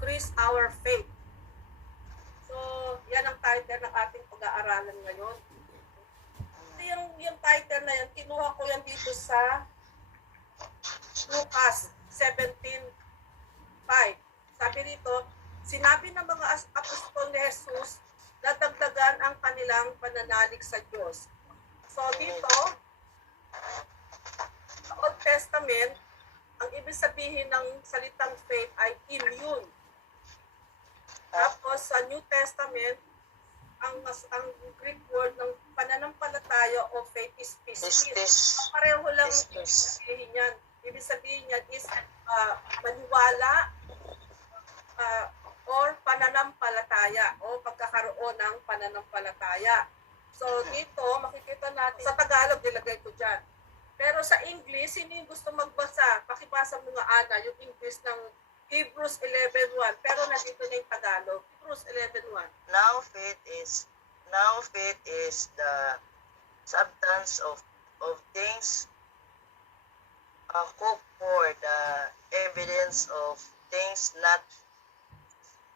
increase our faith. So, yan ang title ng ating pag-aaralan ngayon. Yung title na yan, kinuha ko yan dito sa Lucas 17:5. Sabi dito, sinabi ng mga apostol ni Jesus na dagdagan ang kanilang pananalig sa Diyos. So dito, sa Old Testament, ang ibig sabihin ng salitang faith ay immune. Tapos sa New Testament, ang Greek word ng pananampalataya o faith is pistis. Pareho lang ang ibig sabihin yan. Ibig sabihin yan is maniwala or pananampalataya o pagkakaroon ng pananampalataya. So dito, makikita natin, sa Tagalog, nilagay ko dyan. Pero sa English, hindi gusto magbasa. Pakibasa mo nga, Ana, yung English ng Hebrews 11:1. Pero nandito na yung Tagalog. Hebrews 11:1. Now faith is the substance of things hoped for, the evidence of things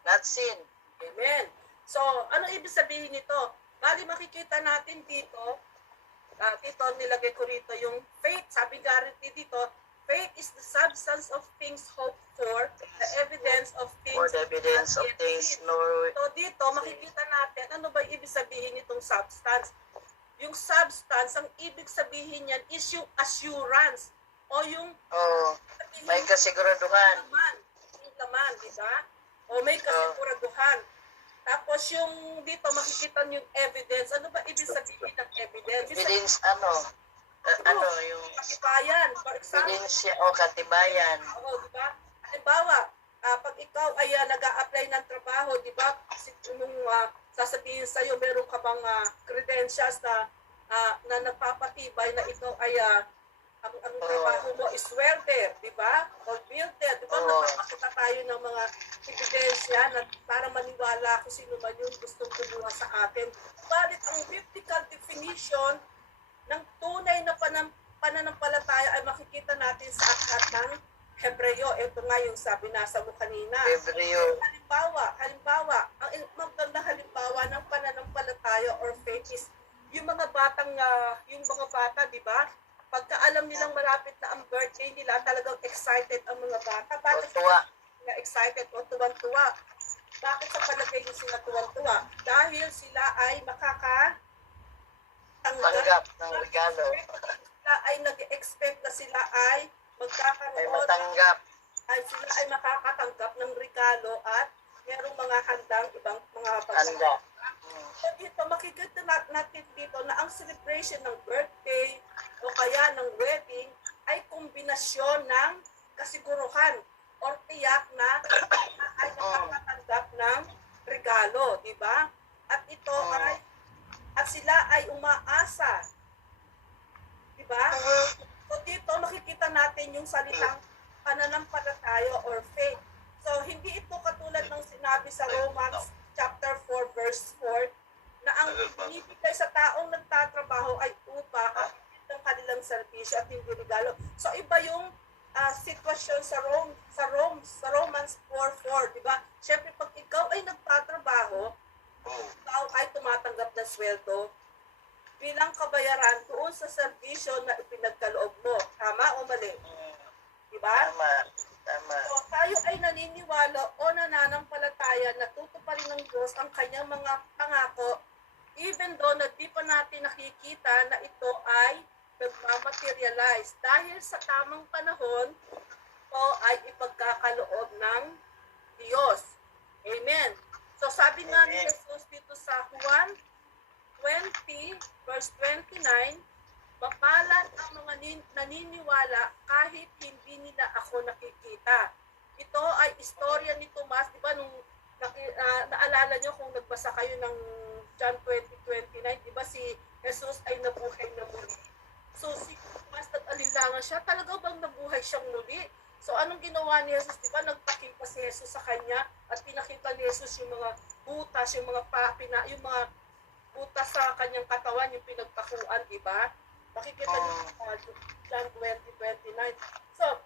not seen. Amen. So, ano ibig sabihin nito? Bali makikita natin dito, dito nilagay ko rito yung faith. Sabi guarantee dito, faith is the substance of things hoped for, the evidence of things Or the evidence of things nor... So dito, makikita natin, ano ba ibig sabihin nitong substance? Yung substance, ang ibig sabihin yan is yung assurance o yung may kasiguraduhan. Yung laman, di ba? O may kasiguraduhan. Tapos yung dito, makikita yung evidence. Ano ba ibig sabihin ng evidence? Evidence, yung katibayan. For example, evidence o katibayan. Oo, di ba? Halimbawa, pag ikaw ay nag-a-apply ng trabaho, di ba? Nung sasabihin sa'yo, meron ka bang credentials na nagpapatibay na ito ay ang trabaho mo is welder, di ba? Or builder, di ba? Nagpapakita tayo ng mga ebidensya na para maniwala kung sino man yung gustong kumuha sa atin. Balit ang biblical definition ng tunay na pananampalataya ay makikita natin sa aklat ng Hebreo. Ito nga yung sabi nasa mo kanina. Hebreo. Halimbawa, ang magandang halimbawa ng pananampalataya or faith is yung mga bata, di ba? Pagka alam nilang malapit na ang birthday nila, talagang excited ang mga bata. Bakit sila excited o tuwan-tuwa? Bakit sa palagay niyo sila tuwan-tuwa? Dahil sila ay tanggap ng regalo. Sila ay nag-expect na sila ay magkakaroon sila ay makakatanggap ng regalo at merong mga handang ibang mga handa. So dito, makikita natin dito na ang celebration ng birthday o kaya ng wedding ay kombinasyon ng kasiguruhan o tiyak na ay nakakatanggap ng regalo, di ba? At ito at sila ay umaasa. Di ba? So dito makikita natin yung salitang pananampalataya or faith. So hindi ito katulad ng sinabi sa Romans chapter 4 verse 4 na ang binibigay sa taong nagtatrabaho ay upa ng kanilang serbisyo at hindi regalo. So iba yung sitwasyon sa Romans 4:4, di ba? Syempre pag ikaw ay nagtatrabaho, ikaw ay tumatanggap ng sweldo bilang kabayaran doon sa serbisyo na ipinagkaloob mo. Tama o mali? Diba? Tama. So, tayo ay naniniwala o nananampalataya na tutuparin ng Diyos ang kanyang mga pangako even though na di pa natin nakikita na ito ay nagmamaterialize. Dahil sa tamang panahon, ito ay ipagkakaloob ng Diyos. Amen. So sabi nga ni Jesus dito sa Juan 20 verse 29, mapalad ang mga naniniwala kahit hindi nila ako nakikita. Ito ay istorya ni Tomas, di ba, nung naalala nyo kung nagbasa kayo ng John 20:29, di ba si Jesus ay nabuhay na muli. So si Tomas, nag-alinlangan siya, talaga bang nabuhay siyang muli? So anong ginawa ni Jesus? Di ba nagpakita si Jesus sa kanya at pinakita ni Jesus yung mga butas, yung mga butas sa kanyang katawan, yung pinagpakuan, di ba? Makikita niyo sa John 20:29. So,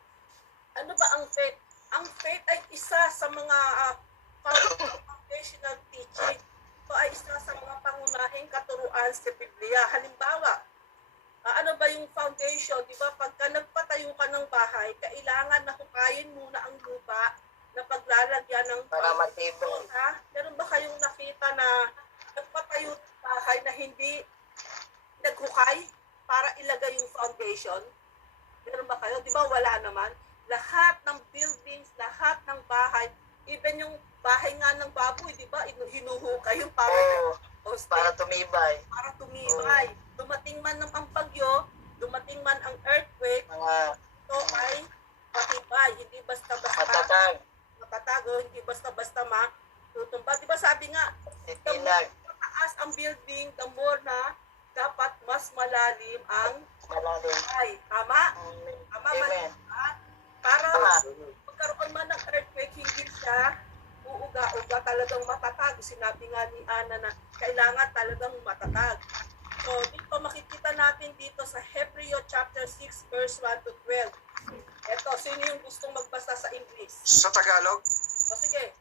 ano ba ang faith? Ang faith ay isa sa mga foundational teaching. Ito ay isa sa mga pangunahing katuruan sa Biblia. Halimbawa, ano ba yung foundation? Di ba, pagka nagpatayo ka ng bahay, kailangan na hukayin muna ang lupa na paglalagyan ng Para matibay. foundation, ha? Meron ba kayong nakita na nagpatayo ng bahay na hindi naghukay para ilagay yung foundation? Meron ba kayo? Di ba wala naman? Lahat ng buildings, lahat ng bahay, even yung bahay nga ng baboy, di ba, hinuhukay yung Para tumibay. para tumibay. Dumating man ang bagyo, dumating man ang earthquake, Mga ito ay matibay, hindi basta-basta matatag. hindi basta-basta matutumba. Di ba sabi nga, Titinag. mataas ang building, the more na dapat mas malalim ang Malalim. bahay. Tama? Tama ba? Amen. Para Tama. magkaroon man ng earthquake, hindi siya uuga-uga, talagang matatag. Sinabi nga ni Ana na kailangan talagang matatag. So, dito makikita natin dito sa Hebreo chapter 6 verse 1 to 12. Ito, sino yung gustong magbasa sa English? Sa Tagalog, O sige,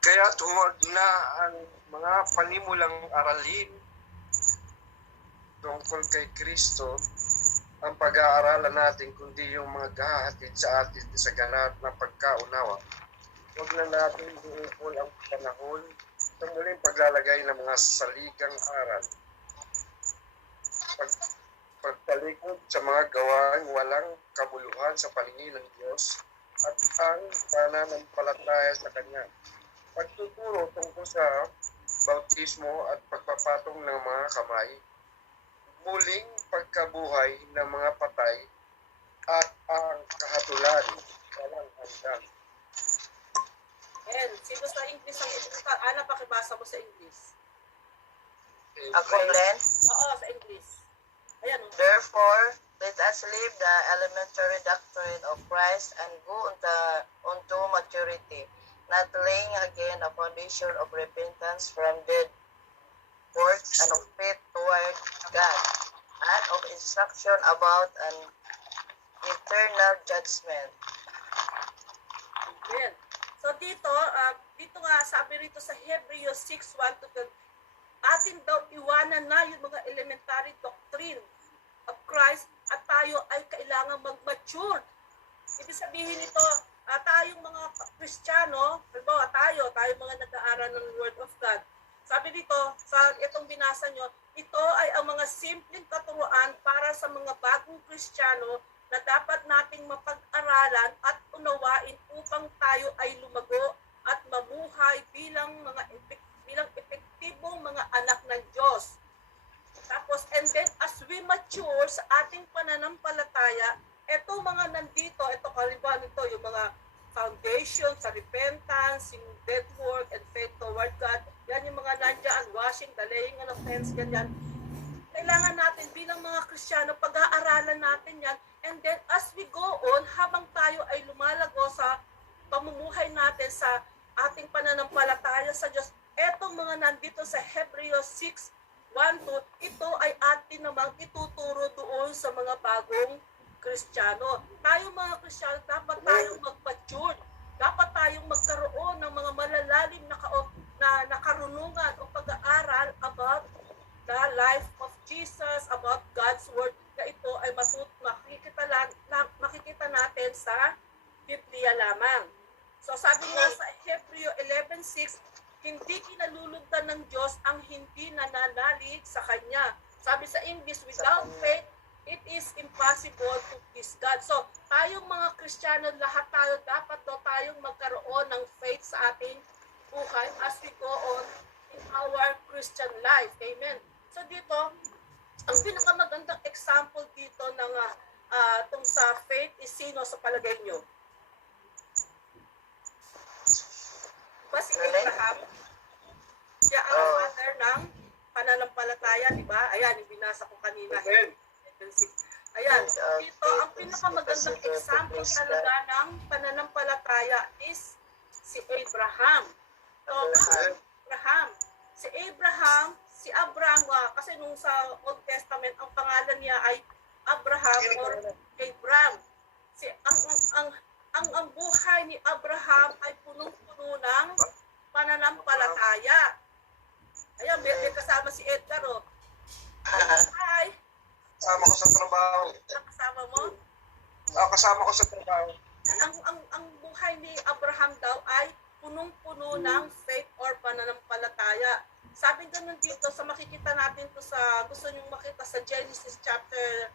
kaya huwag na ang mga panimulang aralin tungkol kay Kristo ang pag-aaralan natin, kundi yung mga gahatid sa atin sa ganap na pagkaunawa. Huwag na natin iukol ang panahon sa muling paglalagay ng mga saligang aral. Pagtalikod sa mga gawaing walang kabuluhan sa paningin ng Diyos at ang pananampalataya sa Kanya. Pagtuturo tungkol sa bautismo at pagpapatong ng mga kamay, muling pagkabuhay ng mga patay at ang kahatulan walang hanggan. and sino sa English ang gusto? Ana, pakibasa mo sa English. Ako, Len. Oo, sa English. Ayan, oh. Therefore, let us leave the elementary doctrine of Christ and go unto maturity, not laying again a foundation of repentance from dead works and of faith toward God, and of instruction about an eternal judgment. Amen. So dito, dito nga sabi rito sa Hebreo 6:1 to 12, atin daw iwanan na yung mga elementary doctrine of Christ at tayo ay kailangan mag-mature. Ibig sabihin nito, tayong mga Kristiyano, halimbawa tayo mga nag-aaral ng Word of God. Sabi dito, sa itong binasa nyo, ito ay ang mga simpleng katuruan para sa mga bagong Kristiyano na dapat nating mapag-aralan at unawain upang tayo ay lumago at mamuhay bilang epektibong mga anak ng Diyos. Tapos, and then as we mature sa ating pananampalataya, etong mga nandito, ito kaliban nito, yung mga foundation sa repentance, yung dead work and faith toward God, yan yung mga nandyan, washing, the laying on of hands, ganyan. Kailangan natin bilang mga Kristiyano, pag-aaralan natin yan. And then as we go on, habang tayo ay lumalago sa pamumuhay natin sa ating pananampalataya sa Diyos, etong mga nandito sa Hebreo 6:1-2, ito ay atin namang ituturo doon sa mga bagong Kristiyano. Tayo mga Kristiyano, dapat tayong mag-mature. Dapat tayong magkaroon ng mga malalalim na karunungan o pag-aaral about the life of Jesus, about God's Word, na ito ay makikita natin sa Biblia lamang. So sabi nga sa Hebreo 11:6, hindi kinalulugdan ng Diyos ang hindi nananalig sa Kanya. Sabi sa English, without faith, it is impossible to please God. So, tayong mga Kristiyano, lahat tayo, dapat tayong magkaroon ng faith sa ating buhay as we go on in our Christian life. Amen. So, dito, ang pinakamagandang example dito ng tong sa faith is sino sa palagay nyo? Diba si Abraham? Siya ang father ng pananampalataya, di ba? Ayan, yung binasa ko kanina. Ayan, dito ang pinakamagandang example talaga ng pananampalataya is si Abraham. So, si Abraham, kasi nung sa Old Testament, ang pangalan niya ay Abraham or Abram. Ang buhay Abraham ay punong-puno ng pananampalataya. Ayan, may kasama si Edgar, oh. Hi! Kasama ko sa trabaho. Kasama mo? Kasama ko sa trabaho. Ang buhay ni Abraham daw ay punong-puno ng faith or pananampalataya. Sabi ganun dito sa makikita natin to sa gusto niyong makita sa Genesis chapter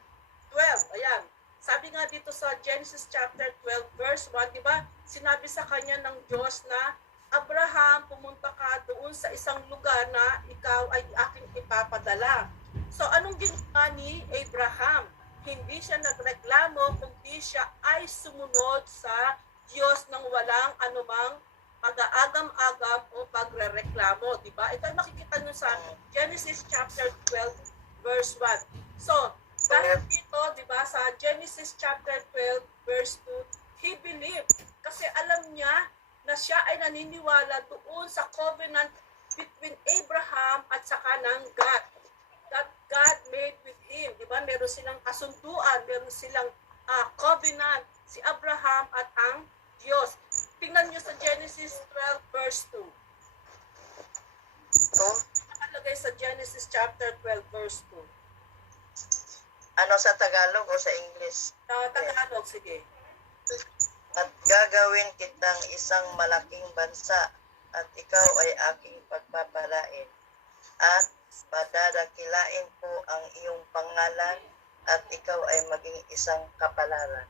12. Ayan. Sabi nga dito sa Genesis chapter 12 verse 1, di ba? Sinabi sa kanya ng Diyos na Abraham, pumunta ka doon sa isang lugar na ikaw ay aking ipapadala. So anong ginawa ni Abraham? Hindi siya nagreklamo, kundi siya ay sumunod sa Diyos ng walang anumang pag-aagam-agam o pagrereklamo, di ba? Ito ay makikita nyo sa Genesis chapter 12 verse 1. So, dahil dito, di ba, sa Genesis chapter 12 verse 2, he believed kasi alam niya na siya ay naniniwala doon sa covenant between Abraham at saka ng God. That God made with him. Di ba? Meron silang kasunduan, meron silang covenant, si Abraham at ang Diyos. Tingnan nyo sa Genesis 12 verse 2. Ito, Nakalagay sa Genesis chapter 12 verse 2. ano sa Tagalog o sa English? Tagalog, sige. At gagawin kitang isang malaking bansa at ikaw ay aking pagpapalain. At padadakilain ko ang iyong pangalan at ikaw ay maging isang kapalaran.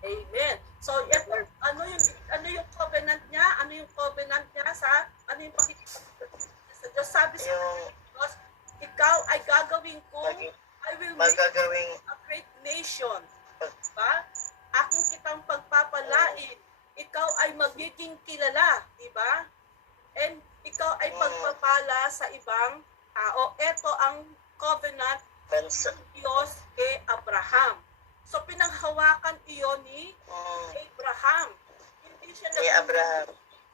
Amen. So, ito, ano yung covenant niya? Ano yung covenant niya sa ano yung pakikita sa Diyos? Sabi sa Diyos, ikaw ay gagawin ko, I will make Magagawing a great nation. Diba? Aking kitang pagpapalain. Ikaw ay magiging kilala. Diba? And ikaw ay pagpapala sa ibang tao. Ito ang covenant bansa. ng Diyos kay Abraham. So, pinanghawakan iyon ni Abraham. Hindi siya Ni Abraham.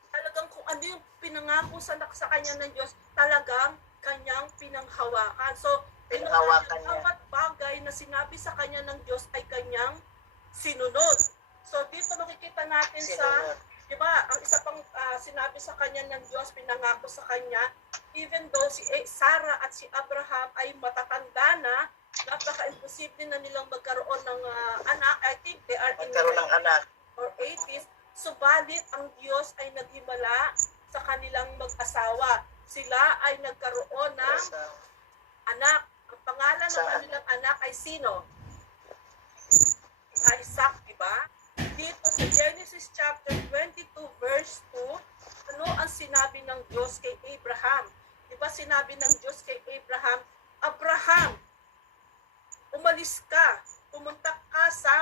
talagang kung ano yung pinangako sa kanya ng Diyos, talagang kanyang pinanghawakan. So, Pinanghawakan niya. bawat bagay na sinabi sa kanya ng Diyos ay kanyang sinunod. So, dito makikita natin Sinunod. di ba, ang isa pang sinabi sa kanya ng Diyos, pinangako sa kanya, even though si Sarah at si Abraham ay matatanda na, napaka-imposible na nilang magkaroon ng anak. I think they are in Magkaroon ng anak. or 80s. Subalit, ang Diyos ay naghimala sa kanilang mag-asawa. Sila ay nagkaroon ng anak. Ang pangalan ng kanilang anak ay sino? Isaac, di ba? Dito sa Genesis chapter 22 verse 2, ano ang sinabi ng Diyos kay Abraham? Di ba sinabi ng Diyos kay Abraham, Abraham, umalis ka, pumunta ka sa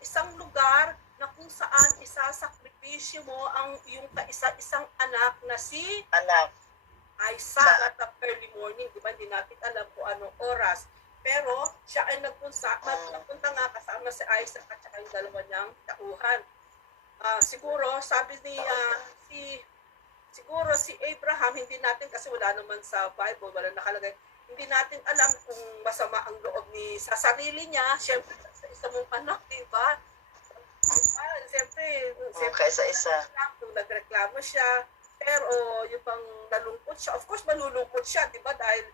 isang lugar na kung saan isasakripisyo mo ang iyong kaisa-isang anak na si Anak. Isaac at the early morning. Di ba? Hindi natin alam kung anong oras. Pero siya ay nagpunta nga kasama si Isaac at saka yung dalawa niyang tauhan. Siguro, sabi ni siguro si Abraham, hindi natin, kasi wala naman sa Bible, wala nakalagay, hindi natin alam kung masama ang loob ni sa sarili niya, syempre sa isa mong anak, di ba? Siyempre, Kaisa-isa. kung nagreklamo siya, pero yung pang nalungkot siya, of course malulungkot siya, di ba? Dahil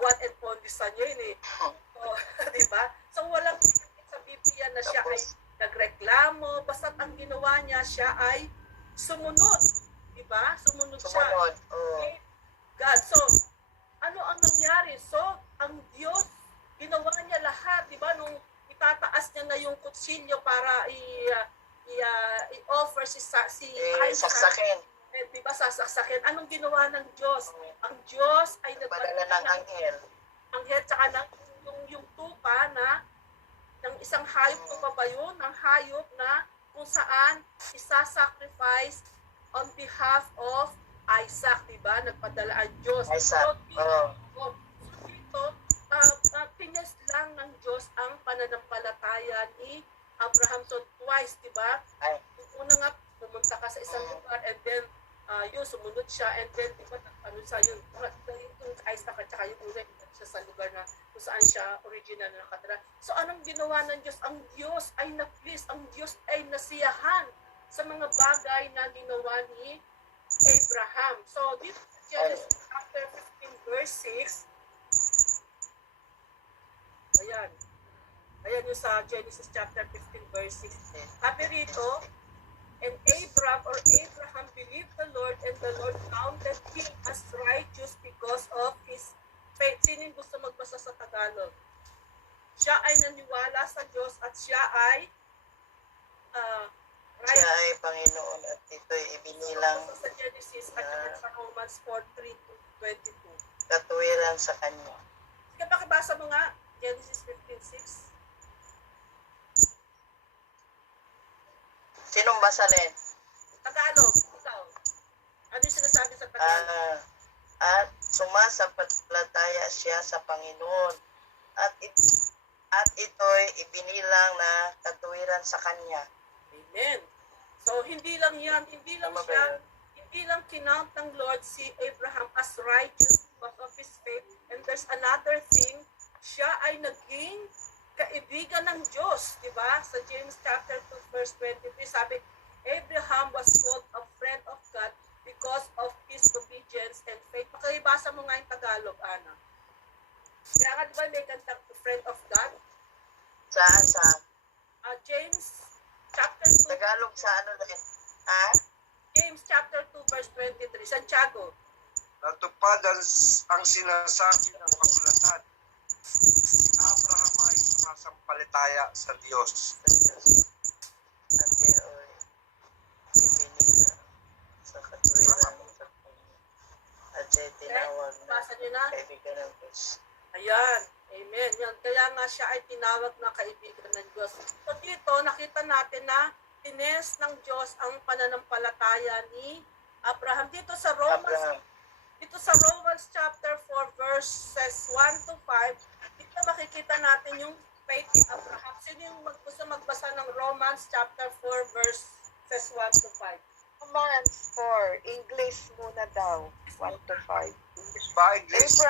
one and only son niya yun eh. So, di ba? So walang sa Biblia na siya ay nagreklamo, basta ang ginawa niya, siya ay sumunod. Di ba? Sumunod siya. Sumunod. Oh. Okay? God. So, ano ang nangyari? So, ang Diyos, ginawa niya lahat, di ba? Nung itataas niya na yung kutsilyo para i-offer si Isaac. Saksakin. Di ba, sasaksakin. Anong ginawa ng Diyos? Ang Diyos ay Padala ng anghel. anghel, tsaka yung tupa na ng isang hayop, tupa ba yun? Ng hayop na kung saan isasacrifice on behalf of Isaac, di ba? Nagpadala ang Diyos. Isaac. So, dito, pinas lang ng Diyos ang pananampalataya ni Abraham. So, twice, di ba? Ay. Una nga, pumunta ka sa isang lugar and then yun, sumunod siya and then, di ba, ano sa yun, yung Isaac at saka yung una, siya sa lugar na kung saan siya original na nakatira. So, anong ginawa ng Diyos? Ang Diyos ay na-please, ang Diyos ay nasiyahan sa mga bagay na ginawa ni Abraham. So, dito sa Genesis chapter 15 verse 6, ayan. Ayan yung sa Genesis chapter 15 verse 6. Sabi rito, and Abraham believed the Lord, and the Lord counted him as righteous because of his faith. Sino yung gusto magbasa sa Tagalog? Siya ay naniwala sa Diyos at siya ay Siya ay Panginoon at ito'y ibinilang sa Genesis at sa Romans 4:3-22. katuwiran sa Kanya. Sige, pakibasa mo nga, Genesis 15:6. Sinong basalin? Tagalog, ikaw. Ano yung sinasabi sa Tagalog? At sumasampalataya siya sa Panginoon at ito'y ibinilang na katuwiran sa Kanya. Amen. So, hindi lang yan, hindi lang Tama ba siya, yun? hindi lang kinount ng Lord si Abraham as righteous because of his faith. And there's another thing, siya ay naging kaibigan ng Diyos, di ba? Sa James chapter 2 verse 23, sabi, Abraham was called a friend of God because of his obedience and faith. Pakibasa mo nga yung Tagalog, Ana. Kaya nga, di ba may kantang friend of God? Saan? James chapter 2, Tagalog sa ano rin? Ha? James chapter 2 verse 23, Santiago. Natupad ang sinasabi ng kasulatan. Si Abraham ay sumasampalataya sa Diyos. Sa Diyos. At ito'y ibinilang sa katuwiran sa Kanya. At siya'y tinawag na Basa niyo na? kaibigan ng Diyos. Ayan. Amen. Yan. Kaya nga siya ay tinawag na kaibigan ng Diyos. So dito, nakita natin na tines ng Diyos ang pananampalataya ni Abraham. Dito sa Romans chapter 4 verses 1-5, dito makikita natin yung faith ni Abraham. Sino yung gusto magbasa ng Romans chapter 4 verses 1-5? Romans 4, English muna daw, 1-5. Ba, English?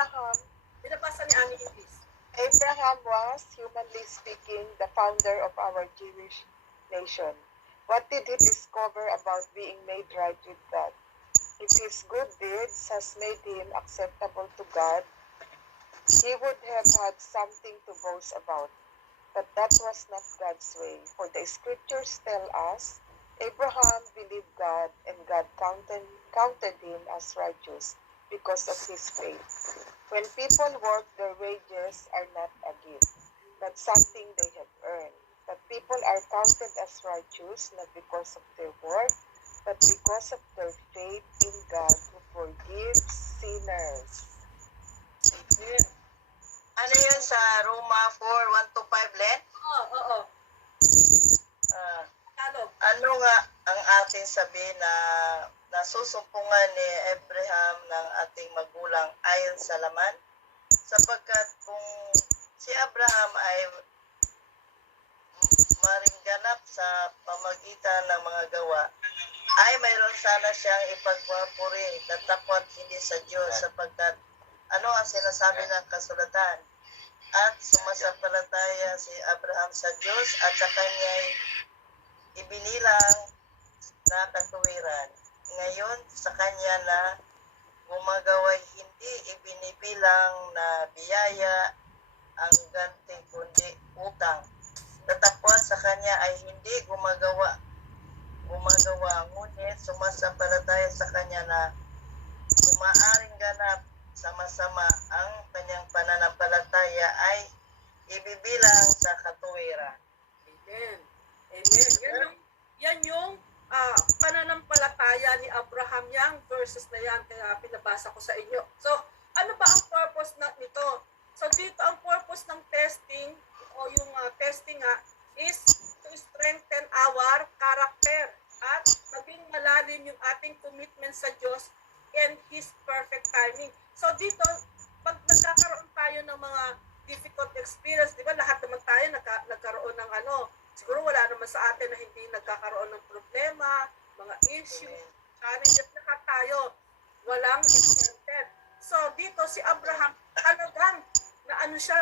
Binabasa ni Annie English. Abraham was, humanly speaking, the founder of our Jewish nation. What did he discover about being made right with God? If his good deeds has made him acceptable to God, he would have had something to boast about. But that was not God's way. For the scriptures tell us, Abraham believed God, and God counted him as righteous because of his faith. When people work, their wages are not a gift, but something they have earned. But people are counted as righteous not because of their work, but because of their faith in God who forgives sinners. Amen. Ano yun sa Roma 4:1-5, Len? Oo. Tagalog. Ano nga ang ating sabihin na nasusumpungan ni Abraham ng ating magulang ayon sa laman? Sapagkat kung si Abraham ay maringganap sa pamagitan ng mga gawa, ay mayroon sana siyang ipagpapuri, tatakot hindi sa Diyos, sapagkat ano ang sinasabi ng kasulatan? At sumasampalataya si Abraham sa Diyos at sa kanya'y ibinilang na katuwiran. Ngayon, sa kanya na gumagaway hindi ibinibilang na biyaya ang ganti kundi utang. Tatapwan sa kanya ay hindi gumagawa, ngunit sumasampalataya sa kanya na umaaring ganap sama-sama ang kanyang pananampalataya ay ibibilang sa katuwiran. Amen. Amen. Yan yung pananampalataya ni Abraham, yang verses na yan, kaya pinabasa ko sa inyo. So, ano ba ang purpose nito? So, dito ang purpose ng testing, o yung testing nga, is to strengthen our character at maging malalim yung ating commitment sa Diyos and His perfect timing. So, dito, pag nagkakaroon tayo ng mga difficult experience, di ba lahat naman tayo nagkaroon ng siguro wala naman sa atin na hindi nagkakaroon ng problema, mga issue, challenges, lahat tayo. Walang exempted. So, dito si Abraham, talagang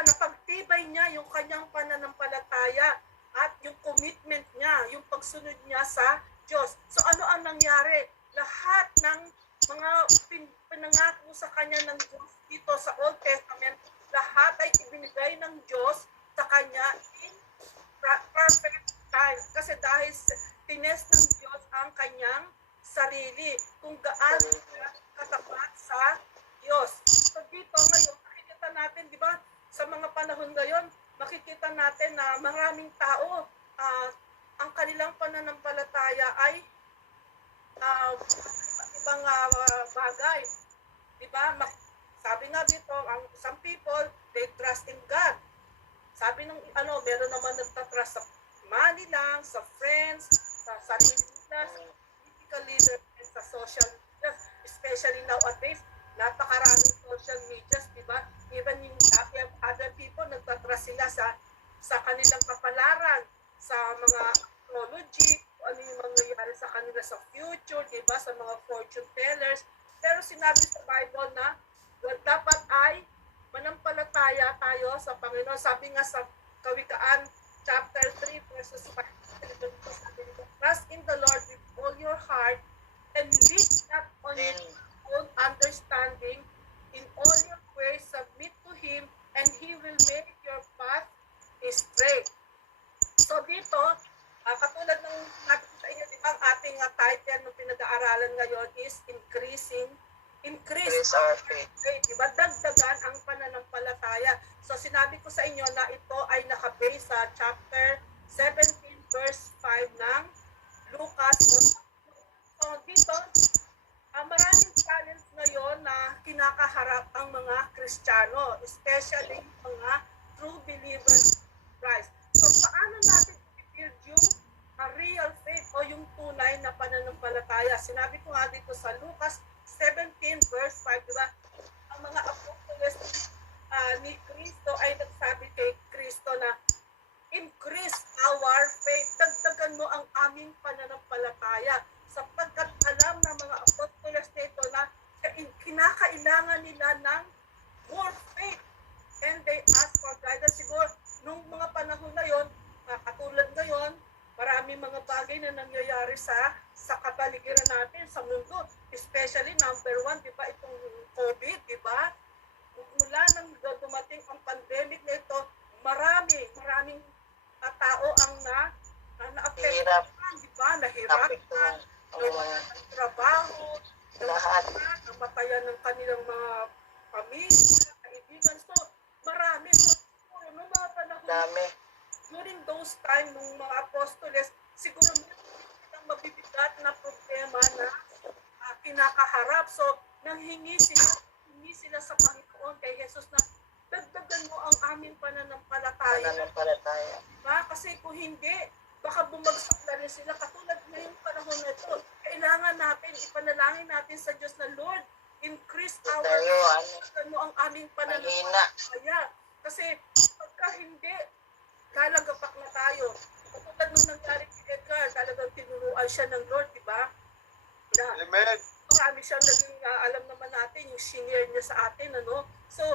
napagtibay niya yung kanyang pananampalataya at yung commitment niya, yung pagsunod niya sa Diyos. So ano ang nangyari? Lahat ng mga pinangako sa kanya ng Diyos dito sa Old Testament, lahat ay ibinigay ng Diyos sa kanya in perfect time. Kasi dahil tinest ng Diyos ang kanyang sarili, kung gaano siya katapat sa Diyos. So dito ngayon, makikita natin, di ba, sa mga panahon ngayon, makikita natin na maraming tao, ang kanilang pananampalataya ay ibang bagay. Di ba? Sabi nga dito, some people, they trust in God. Sabi ng meron naman nagtatrust sa money lang, sa friends, sa sarili nila, sa political leaders, and sa social media. Especially nowadays, napakaraming social medias, di ba? Even yung other people, nagtatrust sila sa kanilang kapalaran, sa mga astrology, ano yung mangyayari sa kanila sa future, di ba? Sa mga fortune tellers. Pero sinabi sa Bible na dapat ay manampalataya tayo sa Panginoon. Sabi nga sa Kawikaan, chapter 3, verses 5, trust in the Lord with all your heart and lean not on your own understanding. In all your ways, submit to Him and He will make your path straight. So dito, katulad ng natin sa inyo, di ba, ang ating title ng pinag-aaralan ngayon is increase our faith. Diba? Dagdagan ang pananampalataya. So sinabi ko sa inyo na ito ay nakabase sa chapter 17 verse 5 ng Lucas. So dito, maraming challenge ngayon na kinakaharap ang mga Kristiyano, especially mga true believers in Christ. So paano natin i-build yung real faith o yung tunay na pananampalataya? Sinabi ko nga dito sa Lucas 17 verse 5, diba? Ang mga apostoles ni Kristo ay nagsabi kay Kristo na increase our faith. Dagdagan mo ang aming pananampalataya sapagkat alam ng mga apostoles nito na kinakailangan nila ng more faith and they ask for guidance. Siguro nung mga panahon na yon, katulad ngayon, maraming mga bagay na nangyayari sa kapaligiran natin, sa mundo. Especially number 1, di ba, itong COVID, di ba? Mula nang dumating ang pandemic na ito, maraming tao ang na-apektuhan, di ba? Nahirapan, nawalan ng trabaho, namatayan ng kanilang mga pamilya, kaibigan. So, marami. So, nung mga panahon, during those time, nung mga apostoles, siguro silang mabibigat na problema na kinakaharap. So, nanghingi sila sa Panginoon kay Jesus na dagdagan mo ang aming pananampalataya. Diba? Kasi kung hindi, baka bumagsak na rin sila. Katulad ngayong panahon na ito, kailangan natin, ipanalangin natin sa Diyos na, Lord, increase our dagdagan mo ang aming pananampalataya. Kasi pagka hindi, lalagapak na tayo. Katulad nung nangyari kay Edgar, talagang tinuruan siya ng Lord, di ba? Amen. Marami siyang naging, alam naman natin, yung senior niya sa atin, ano? So,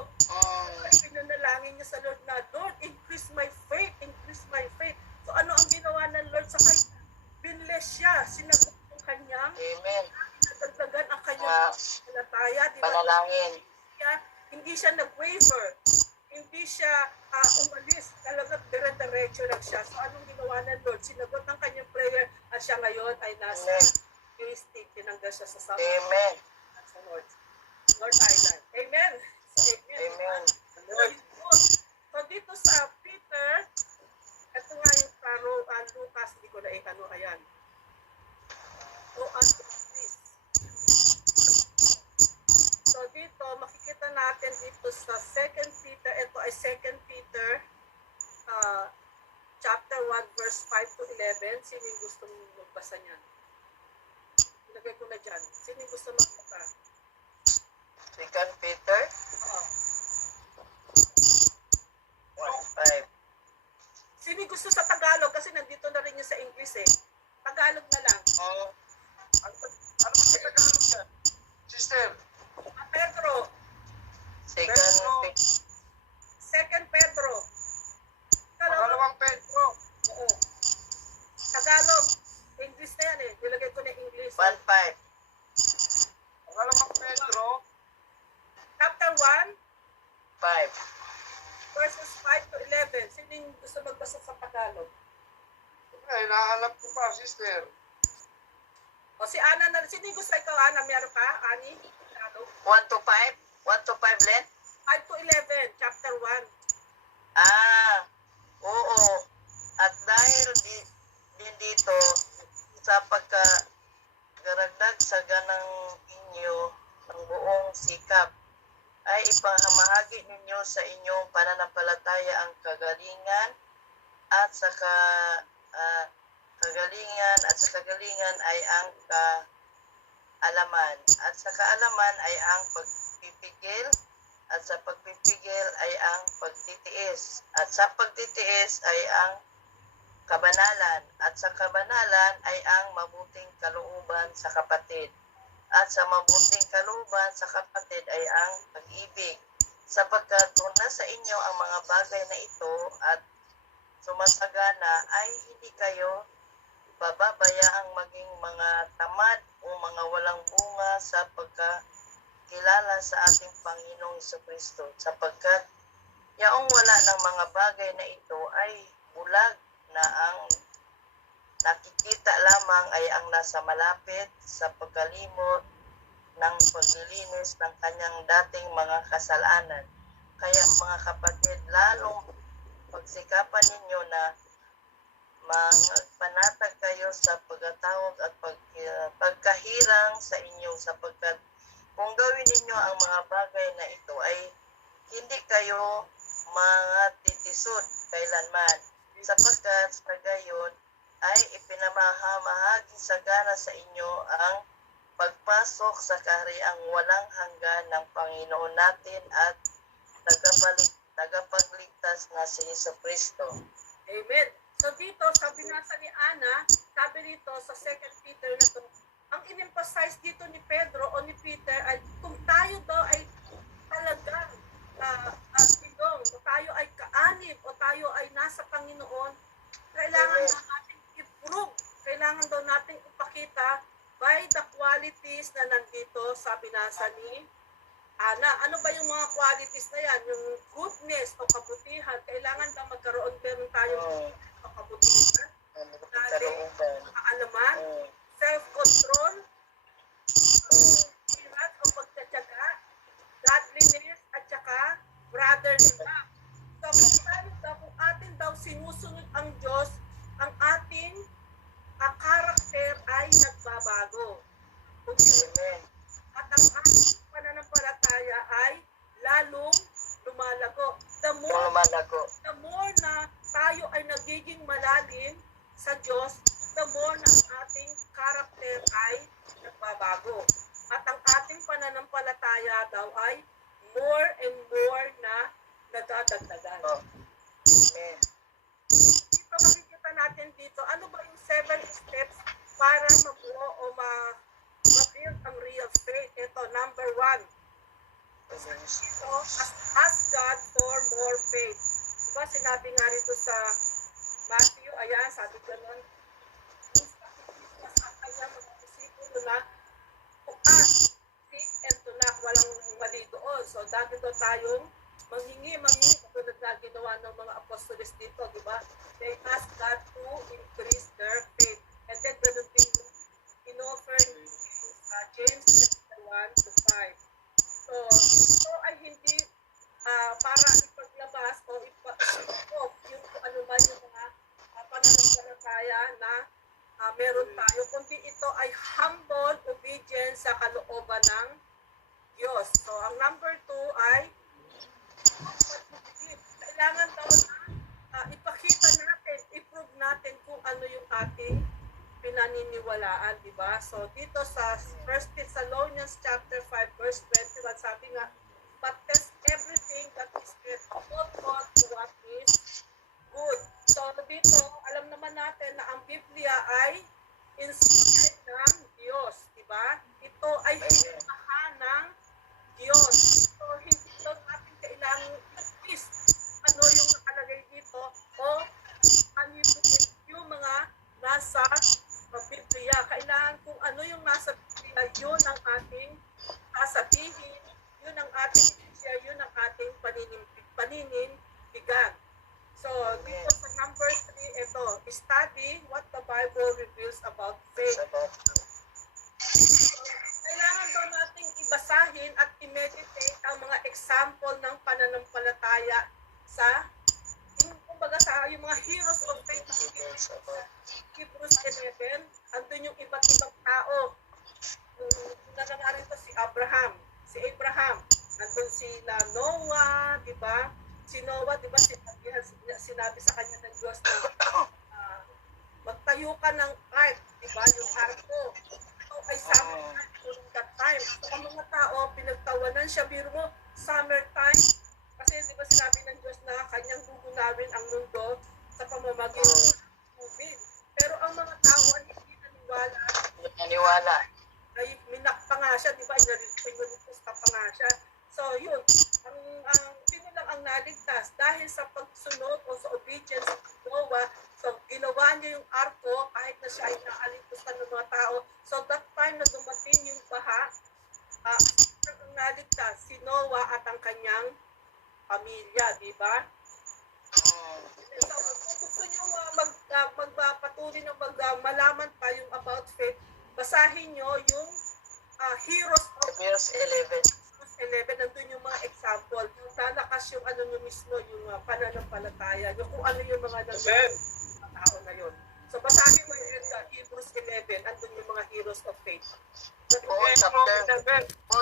pinanalangin niya sa Lord na, Lord, increase my faith, increase my faith. So, ano ang ginawa ng Lord sa kanya? Binless siya, sinagot ng kanyang, nadagdagan ang kanyang palataya, di ba? Panalangin. Hindi siya nag-waver, hindi siya umalis, talagang dire-diretso lang siya. So, anong ginawa ng Lord? Sinagot ng kanyang prayer at siya ngayon ay nasa State, tinanggal siya sa South. Amen. Sa North Island. Amen. So, amen. So, dito sa Peter, ito nga yung Lucas, hindi ko na ayan. So, please. So, dito, makikita natin dito sa 2 Peter, ito ay 2 Peter, chapter 1, verse 5 to 11. Sino yung gusto mong magbasa niyan? Ilagay ko na dyan. Sino yung gusto magbasa? 2 Peter Oo. 1:5. Sino yung gusto sa Tagalog? Kasi nandito na rin yung sa English eh. Tagalog na lang. Ano ba sa Tagalog yan? Sister, Pedro. 2 Pedro. pangalawang Pedro. Oo. Tagalog. English. English na yan eh. Nilagay ko na English. 1:5. Pangalawang Pedro, Chapter 1, 5. verses 5 to 11. Sino yung gusto magbasa sa Tagalog? ay, nahanap ko pa, sister. O si Ana na, sino yung gusto ikaw, Ana? Meron ka, Ani? Tagalog? 1 to 5? 1 to 5, Len? 5 to 11, chapter 1. Oo. At dahil din dito, sa pagkagaragdag sa ganang inyo ng buong sikap, ay ipahamahagi ninyo sa inyong pananampalataya ang kagalingan at sa kagalingan ay ang kaalaman at sa kaalaman ay ang pagpipigil at sa pagpipigil ay ang pagtitiis at sa pagtitiis ay ang kabanalan at sa kabanalan ay ang mabuting kalooban sa kapatid at sa mabuting kalooban sa kapatid ay ang pag-ibig sapagkat kung nasa inyo ang mga bagay na ito at sumasagana ay hindi kayo bababayaang maging mga tamad o mga walang bunga sa pagkakilala sa ating Panginoong Jesucristo sapagkat yaong wala ng mga bagay na ito ay bulag na ang nakikita lamang ay ang nasa malapit sa pagkalimot ng paglilinis ng kanyang dating mga kasalanan. Kaya mga kapatid, lalong pagsikapan ninyo na magpanatag kayo sa pagkatawag at pagkahirang sa inyo sapagkat kung gawin ninyo ang mga bagay na ito ay hindi kayo mga titisod kailanman sapagkat sa gayon ay ipinamahamahagi sagana sa inyo ang pagpasok sa kahariang walang hanggan ng Panginoon natin at tagapagligtas na si Jesucristo. Amen. So dito, sa binasa ni Ana, sabi dito sa 2 Peter na to, ang in-emphasize dito ni Pedro o ni Peter ay kung tayo daw ay talagang bilong, o tayo ay kaanib, o tayo ay nasa Panginoon, kailangan daw natin i-prove, kailangan daw natin ipakita by the qualities na nandito sa binasa ni Ana. Ano ba yung mga qualities na yan? Yung goodness o kabutihan, kailangan daw meron tayo o kabutihan, kaalaman, self-control, hirat o pagtatyaga, godliness, at saka brotherly love. So kung atin daw sinusunod ang Diyos, ang ating karakter ay nagbabago. At ang ating pananampalataya ay lalong lumalago. The more na tayo ay nagiging malalim sa Diyos, the more na ang ating karakter ay nagbabago. At ang ating pananampalataya daw ay more and more na nadadagdagan. Amen. Dito makikita natin dito, ano ba yung 7 steps para mabuo o ma-build ang real faith? Ito, number 1. Ito, ask God for more faith. Diba, sinabi nga rito sa Matthew, ayan, sabi ko nun, sa kanya mga disipulo na, ask, seek, and to knock, walang mali doon. So, dati daw tayong manghingi, katulad na ginawa ng mga apostoles dito, di ba? They ask God to increase their faith. And then, ganun din in-offer ni James 1 to 5. So, ito ay hindi para ipaglabas o ipa-off yung ano ba yung mga pananampalataya na meron tayo, kundi ito ay humble obedience sa kalooban ng Diyos. So, ang number 2 ay kailangan daw na ipakita natin, i-prove natin kung ano yung ating pinaniniwalaan, di ba? So, dito sa 1 Thessalonians chapter 5, verse 21, sabi nga, but test everything that is good, hold on to what is good. So, dito, alam naman natin na ang Biblia ay inspired ng Diyos, di ba? Ito ay hinahan ng Diyos. So, hindi daw natin kailangan i-twist ano yung nakalagay dito o ano yung mga nasa Biblia. yung nasa Biblia, yun ang ating sasabihin, yun ang ating share, yun ang ating paninindigan. So, dito sa number 3, ito, study what the Bible reveals about faith. Kailangan daw nating ibasahin at i-meditate ang mga example ng pananampalataya sa kumbaga sa yung mga heroes of faith sa Hebrews 11, andun yung iba't ibang tao. Nangyari ito si Abraham, andun sila Noah, di ba? Si Noah, di ba, sinabi sa kanya ng Diyos na magtayo ka ng ark, di ba, yung arko. So, ay summertime during that time. So, ang mga tao, pinagtawanan siya, biro mo, summertime. Kasi, di ba, sinabi ng Diyos na kanyang gugunawin ang mundo sa pamamagitan ng tubig. Pero ang mga tao ay hindi Naniwala. ay minak pa nga siya, di ba? Inaritos pa nga siya. So, yun. Sino lang ang naligtas dahil sa pagsunod o sa obedience sa Noah. So, ginawa niya yung arko kahit na siya ay naaligtasan ng mga tao. So, that time na dumating yung baha, ang naligtas si Noah at ang kanyang pamilya, di ba? So, kung gusto nyo magpatuloy na malaman pa yung about faith, basahin nyo yung Heroes of Hebrews 11. nandun yung mga example. Lalakas yung ano nyo mismo, yung pananampalataya nyo, kung ano yung mga tao na yun. So, basahin mo yung Hebrews 11, andun yung mga heroes of faith. Buong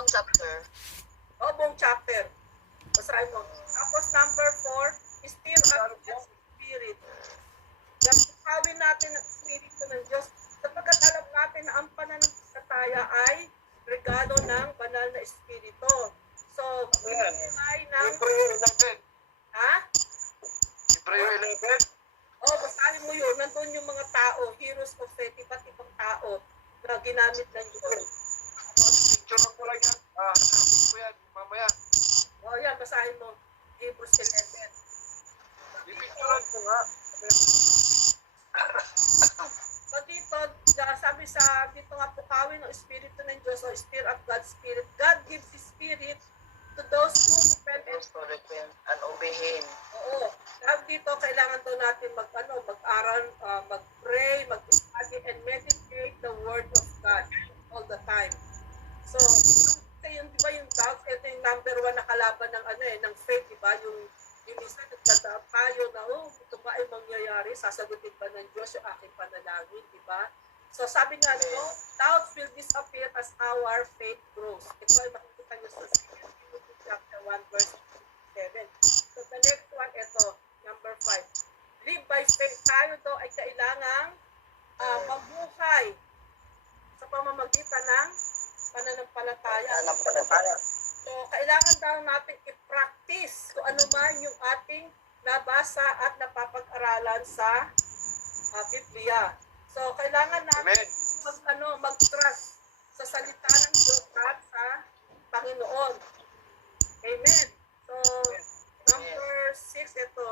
chapter. Buong chapter. Basahin mo. Tapos number 4, still up God's spirit. Gawin natin ang spirito ng Diyos. Sapagkat alam natin na ang pananampalataya ay regalo ng banal na espiritu. So, binigay ng... Ha? Hebreo 11. Basahin mo yun. Nandun yung mga tao, heroes of faith, iba't ibang tao na ginamit ng Diyos. Picture ko lang yan. Ko yan, mamaya. Yan, basahin mo. Hebrews 11. Ipicturean ko nga. So dito, sabi dito nga pukawin ng Espiritu ng Diyos o Spirit of God's Spirit. God gives His Spirit to those who repent And obey Him. Oo. Dito, kailangan daw natin mag-aral, mag-pray, mag-study, and meditate the Word of God all the time. So, yung, di ba yung doubts, ito yung number 1 na kalaban ng faith, di ba? Yung minsan nagtataap tayo na, ito ba ay mangyayari? Sasagutin ba ng Diyos yung aking panalangin, di ba? So, sabi nga, doubts will disappear as our faith grows. Ito ay makikita nyo sa 2 Timothy chapter 1, verse 7. So, the next one, ito, number 5. Live by faith. Tayo to ay kailangang mabuhay sa pamamagitan ng pananampalataya. So, kailangan daw natin i-practice kung ano man yung ating nabasa at napapag-aralan sa Biblia. So, kailangan natin mag-trust sa salita ng Diyos at sa Panginoon. Amen. So, number 6, ito.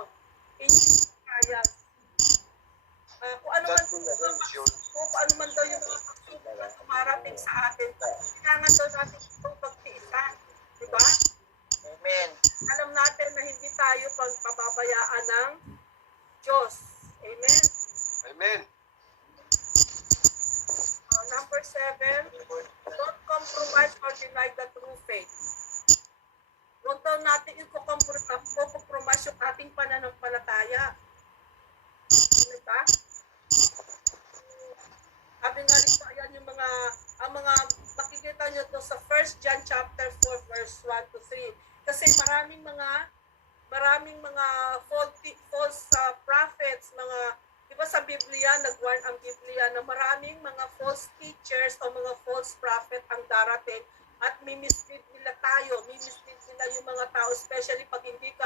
Trials. Kung ano man daw yung mga pagsubok na tumarating sa atin, kailangan daw natin itong pagtiisan. Diba? Amen. Alam natin na hindi tayo pagpapabayaan ng Diyos. Amen? Amen. Number 7, don't compromise or deny the true faith. Huwag daw natin i-compromise yung ating pananampalataya. Diba? Sabi nga rito, ayan yung ang mga makikita nyo to sa 1 John chapter 4 verse 1 to 3. Kasi maraming mga false prophets, di ba sa Biblia, nag-warn ang Biblia na maraming mga false teachers o mga false prophet ang darating at mimislead nila tayo, mimislead nila yung mga tao, especially pag hindi ka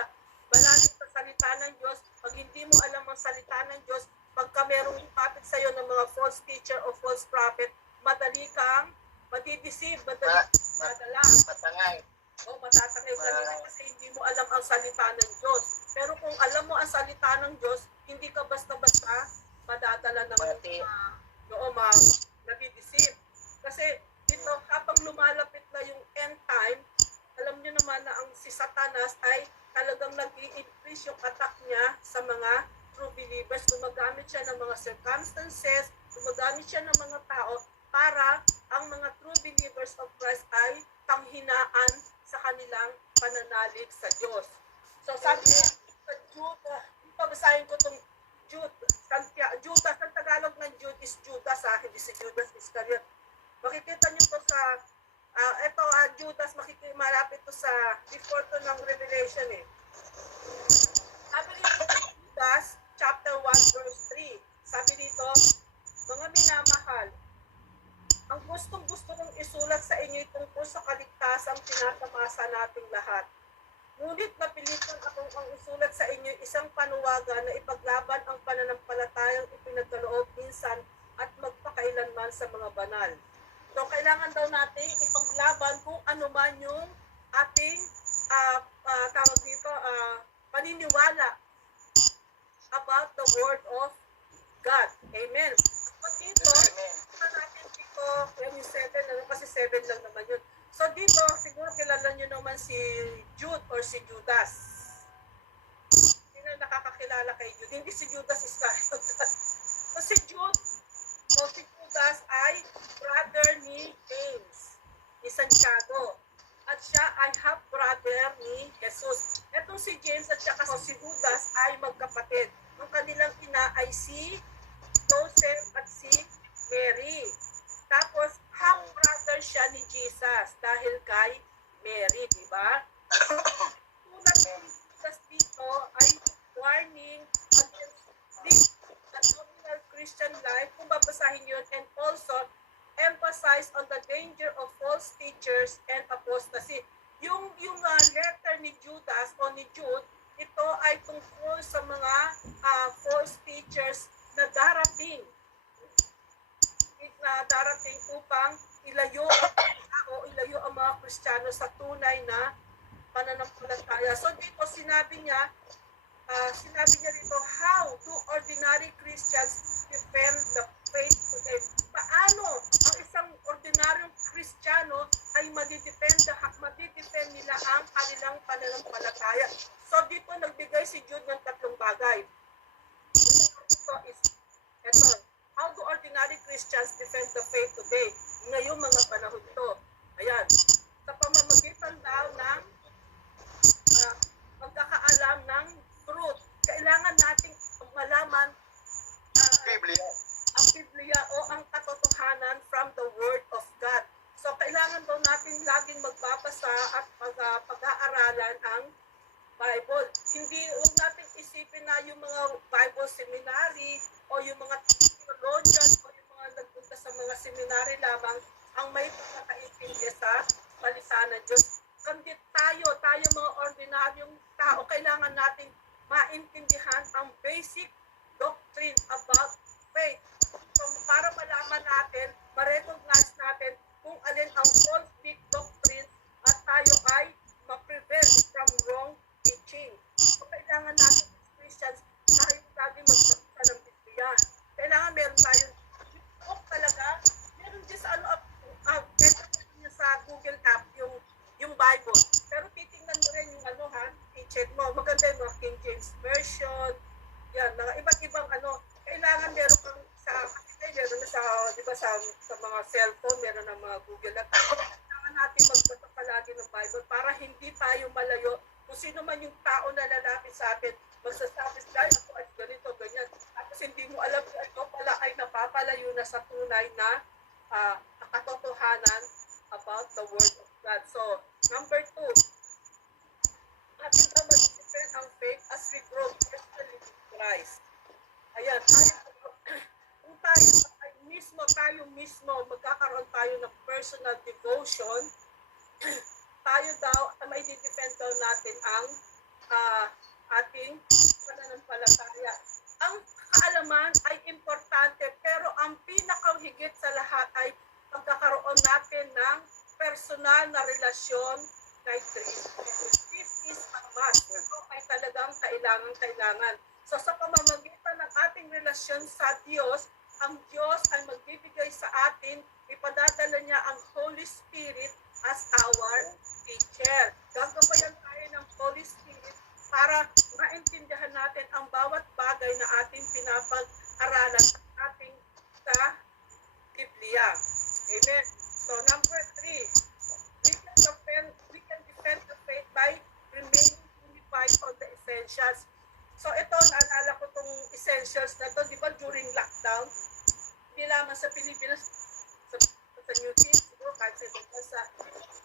malalim sa salita ng Diyos, pag hindi mo alam ang salita ng Diyos, pagka merong kapit sa'yo ng mga false teacher o false prophet, madali kang madideceive, madala. Matangay. Matatangay ka nila kasi hindi mo alam ang salita ng Diyos. Pero kung alam mo ang salita ng Diyos, hindi ka basta-basta madadala ng nadideceive. instances, gumagamit siya ng mga tao para ang mga true believers of Christ ay panghinaan sa kanilang pananalig sa Diyos. So sabi niya, sa Jude, pabasahin ko itong Jude, Judas, ang Tagalog ng Jude is Judas, hindi si Judas Iscariot. Makikita niyo to sa, Judas, malapit to sa, before to ng Revelation Sabi dito, Judas, chapter 1, verse 3. Sabi dito, mga minamahal, ang gustong-gusto kong isulat sa inyo tungkol sa kaligtasang tinatamasa nating lahat. Ngunit napilitan akong ang isulat sa inyo isang panuwaga na ipaglaban ang pananampalatayang ipinagkaloob minsan at magpakailanman sa mga banal. So, kailangan daw natin ipaglaban kung ano man yung ating paniniwala about the Word of God. Amen. So, dito, natin dito, yung 7, kasi 7 lang naman yun. So dito, siguro kilala nyo naman si Jude or si Judas. Sino nakakakilala kay Jude? Hindi si Judas Iscariot. So si Jude, si Judas ay brother ni James, ni Santiago. At siya ay half-brother ni Jesus. Etong si James at saka si Judas ay magkapatid. Ang kanilang ina ay si Joseph at si Mary. Tapos, half-brother siya ni Jesus dahil kay Mary, di ba? Tulad ni Jesus dito ay warning against this nominal Christian life, kung babasahin yun, and also emphasize on the danger of false teachers and apostasy. Yung letter ni Judas o ni Jude, ito ay tungkol sa mga false teachers na darating upang ilayo ang mga Kristiyano sa tunay na pananampalataya. So dito sinabi niya dito, how do ordinary Christians defend the faith today? Paano ang isang ordinaryong Kristiyano ay madidefend nila ang kanilang pananampalataya? So dito nagbigay si Jude ng 3 bagay. Ito, how do ordinary Christians defend the faith today? Ngayong mga panahon ito. Ayan. Sa pamamagitan daw ng pagkakaalam ng truth. Kailangan nating malaman ang Biblia o ang katotohanan from the Word of God. So, kailangan daw natin laging magbabasa at pag-aaralan ang Bible. Huwag natin isipin na yung mga Bible seminary o yung mga theologian o yung mga nagpunta sa mga seminary lamang ang may pagkakaintindi sa salita ng Diyos. Kundi tayo mga ordinaryong tao, kailangan nating maintindihan ang basic doctrine about faith. So, para malaman natin, ma-recognize natin kung alin ang false big doctrine at tayo ay ma-prevent from wrong teaching. So, kailangan natin Christians tayo lagi magbasa ng Biblia. Kailangan meron tayong book talaga. Meron din sa sa Google app yung Bible. Pero titingnan mo rin yung i-check mo. Maganda yung mga King James Version. Yan, mga iba't ibang kailangan meron kang meron na sa mga cellphone, meron na mga Google app. Kailangan natin magbasa palagi ng Bible para hindi tayo malayo. Kung sino man yung tao na lalapit sa atin, magsasabi sila, ako ay ganito, ganyan. Tapos hindi mo alam kung ito pala ay napapalayo na sa tunay na katotohanan about the Word of God. So, number 2, ating mag-defend ang faith as we grow personally in Christ. Ayan, kung tayo mismo, magkakaroon tayo ng personal devotion, tayo daw, may di-defend daw natin ang ating pananampalataya. Ang kaalaman ay importante, pero ang pinakahigit sa lahat ay pagkakaroon natin ng personal na relasyon kay Kristo. This is a must. Ito ay talagang kailangan. So sa pamamagitan ng ating relasyon sa Diyos, ang Diyos ay magbibigay sa atin, ipadadala niya ang Holy Spirit as our teacher. Gagabayan tayo ng Holy Spirit para maintindihan natin ang bawat bagay na ating pinapag-aralan at ating sila. Amen. So number 3, we can defend the faith by remaining unified on the essentials. So ito, naalala ko tong essentials na to, di ba during lockdown, hindi lamang sa Pilipinas, sa New Zealand, siguro kahit sa ibang bansa,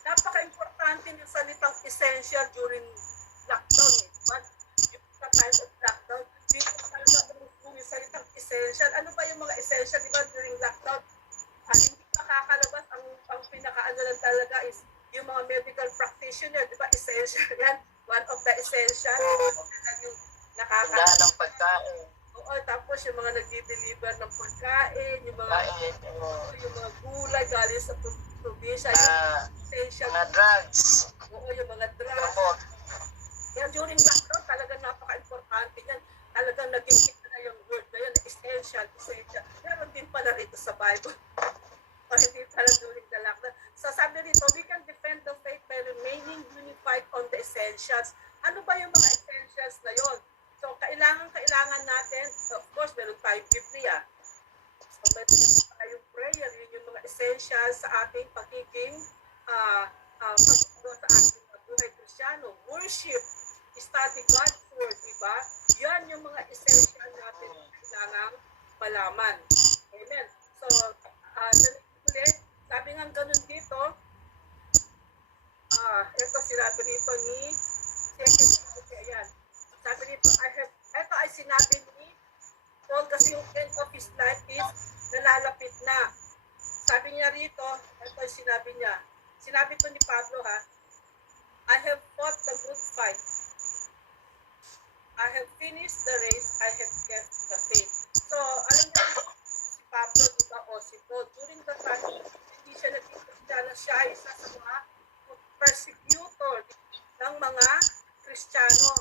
napaka-importante ng salitang essential during lockdown. But yung time of lockdown, dito talaga yung salitang essential. Ano ba yung mga essential, di ba, during lockdown? Hindi makakalabas, ang pinaka-ano lang talaga is yung mga medical practitioner, di ba, essential yan. One of the essential, yung Tindahan nakakalabas. ng pagkain. Oo, tapos yung mga nagdi-deliver ng pagkain, yung mga Kain. yung mga gulay galing sa probinsya, yung essential. Mga drugs. Oo, yung mga drugs. Gamot. Kaya during lockdown, talagang napaka-importante yan. Talagang naging kita na yung word na yun, essential. Meron din pala rito sa Bible. O hindi pala during the lockdown. So sabi rito, we can defend the faith by remaining unified on the essentials. Ano ba yung mga essentials na yun? So kailangan natin, of course, meron tayong Biblia. So meron tayong prayer, yun yung mga essentials sa ating pagiging pagkakaroon sa ating buhay Kristiyano. Worship, study God's Word, di ba? Yan yung mga essential natin na kailangang malaman. Amen. So, sabi nga ganun dito, ito sinabi rito ni ayan. Sabi rito, ito ay sinabi ni Paul kasi yung end of his life is nalalapit na. Sabi niya rito, ito ay sinabi niya. Sinabi to ni Pablo ha, I have fought the good fight. I have finished the race. I have kept the faith. So, alam niyo, si Pablo, diba, o si Paul, during the time, hindi siya naging Kristiyano, siya ay isa sa mga persecutor ng mga Kristiyano.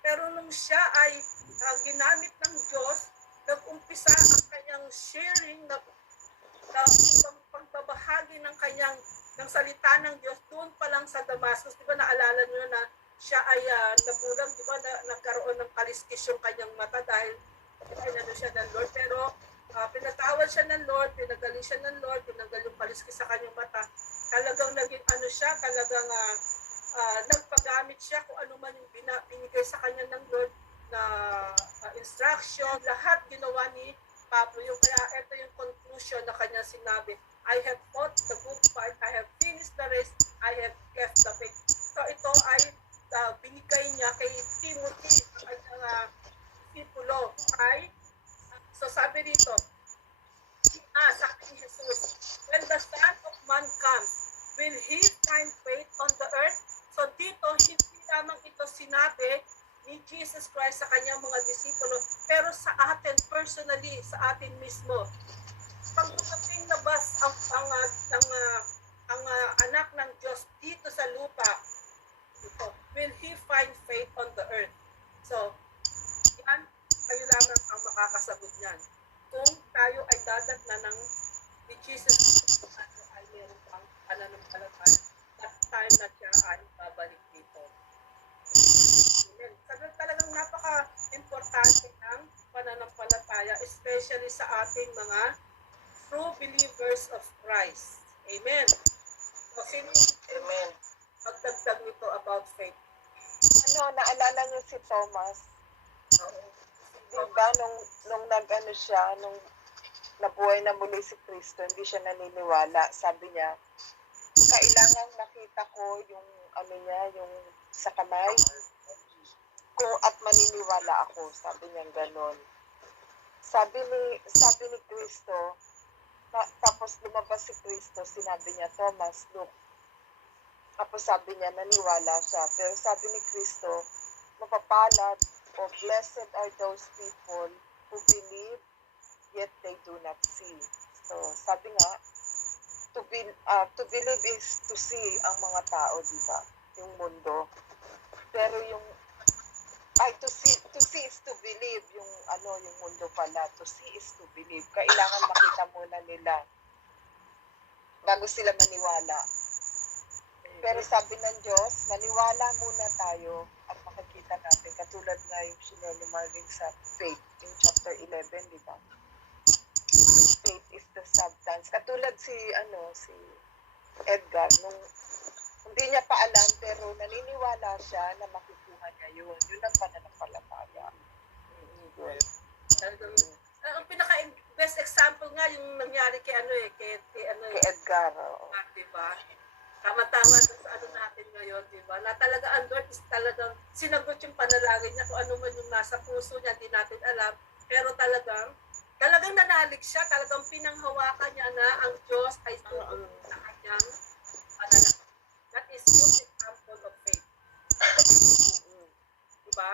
Pero nung siya ay ginamit ng Diyos, nag-umpisa ang kanyang sharing na pagbabahagi ng salita ng Diyos doon pa lang sa Damascus. Di ba naalala nyo na siya ay nabulang, di ba, nagkaroon ng kaliskis yung kanyang mata dahil pinano siya ng Lord. Pero pinatawad siya ng Lord, pinagaling siya ng Lord, pinanggal yung kaliskis sa kanyang mata. Talagang naging ano siya, talagang nagpagamit siya kung ano man yung binigay sa kanya ng Lord na instruction. Lahat ginawa ni Pablo. Kaya ito yung conclusion na kanya sinabi, I have fought the good fight, I have finished the race, I have kept the faith. So ito ay binigay niya kay Timothy, ang kanyang discipulo. So sabi dito, sabi ni Jesus, when the Son of Man comes, will He find faith on the earth? So dito, hindi lamang ito sinabi ni Jesus Christ sa kanyang mga disipulo, pero sa atin personally, sa atin mismo. Pag dumating na ba ang anak ng Diyos dito sa lupa, ito, will He find faith on the earth? So, yan, kayo lamang ang makakasagot niyan. Kung tayo ay dadatnan ni Jesus Christ, ay meron pang pananampalataya at time na siya ay babalik dito. Amen. Talagang napaka-importante ng pananampalataya, especially sa ating mga true believers of Christ. Amen. So, sino Amen. magdagdag nito about faith? Naalala niyo si Thomas? Diba, nung nag-ano siya, nung nabuhay na muli si Kristo, hindi siya naniniwala. Sabi niya, kailangan makita ko yung ano niya, yung sa kamay ko at maniniwala ako. Sabi niya gano'n. Sabi ni Kristo, tapos lumabas si Kristo, sinabi niya, Thomas, look. Tapos sabi niya, naniwala siya. Pero sabi ni Kristo, mapapalad o blessed are those people who believe yet they do not see. So, sabi nga, to believe is to see ang mga tao, di ba? Yung mundo. Pero to see is to believe, yung mundo pala. To see is to believe. Kailangan makita muna nila bago sila maniwala. Pero sabi ng Diyos, maniwala muna tayo at makikita natin. Katulad nga yung sinuli Marvin sa faith, in chapter 11, di ba? Faith is the substance repentance. Katulad si Edgar, nung hindi niya pa alam pero naniniwala siya na makukuha niya yun. Yun ang pananampalataya. Talagang, ang pinaka best example nga yung nangyari kay Kay Edgar. diba? Tama-tama dun sa natin ngayon, diba? Na talaga ang Lord is talagang sinagot yung panalangin niya kung ano man yung nasa puso niya, hindi natin alam. Pero talagang nanalig siya, talagang pinanghawakan niya na ang Diyos ay susunod sa kanyang panalangin. That is good example of faith. Diba?